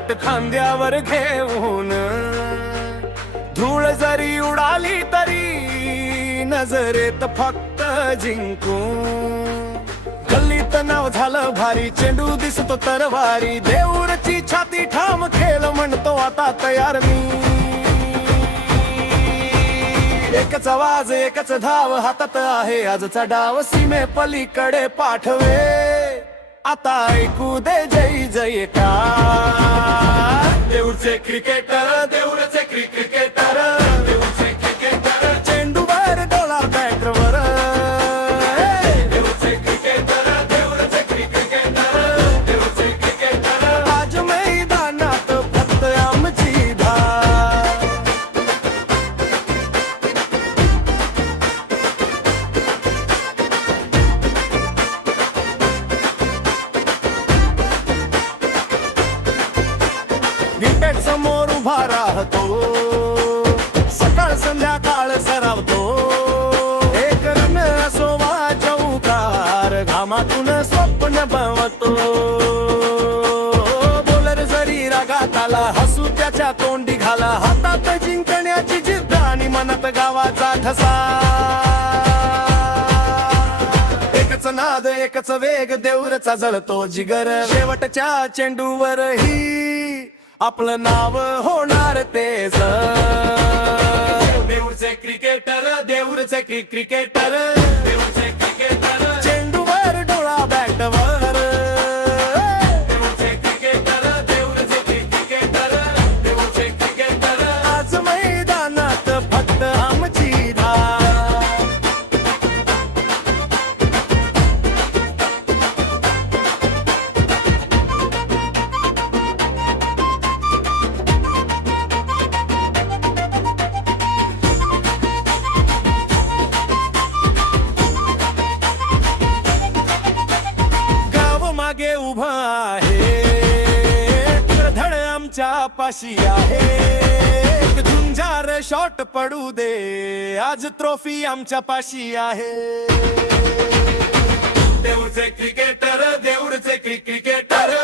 bat खांद्यावर घेऊन धूळ जरी उडाली तरी नजरेत फक्त जिंकून गल्लीत नाव झालं भारी चेंडू दिसतो तरवारी देऊरची छाती ठाम खेळ म्हणतो आता तयार मी एकच आवाज एकच धाव हातात आहे आजचा डाव सीमे पलीकडे पाठवे आता ऐकू दे जय जयकार देऊरचे क्रिकेटर देऊरचे क्रिकेटर देऊरचे क्रिकेटर चेंडूवर डोला बॅटवर देऊरचे क्रिकेटर देऊरचे क्रिकेटर देऊरचे क्रिकेटर आज मैदानात फक्त आमची धार विकेट समोर उभा राहतो सकाळ संध्याकाळ सरावतो एक रन असो वा चौकार घामातून स्वप्न बनवतो बोलर जरी रागात आला हसू त्याच्या तोंडी घाला हातात जिंकण्याची जिद्द आणि मनात गावाचा ठसा एकच नाद एकच वेग देऊरचा जळतो जिगर शेवटच्या चेंडूवरही आपलं नाव होणार तेच देऊरचे क्रिकेटर देऊरचे क्रिकेटर देऊरचे क्रिकेटर चेंडूवर डोळा बॅटवर देऊरचे क्रिकेटर देऊरचे क्रिकेटर देऊरचे क्रिकेटर आज मैदानात फक्त आमची धार मागे उभा आहे धड आमच्या पाशी आहे झुंजार शॉट पडू दे आज ट्रॉफी आमच्या पाशी आहे देऊरचे क्रिकेटर देऊरचे क्रिकेटर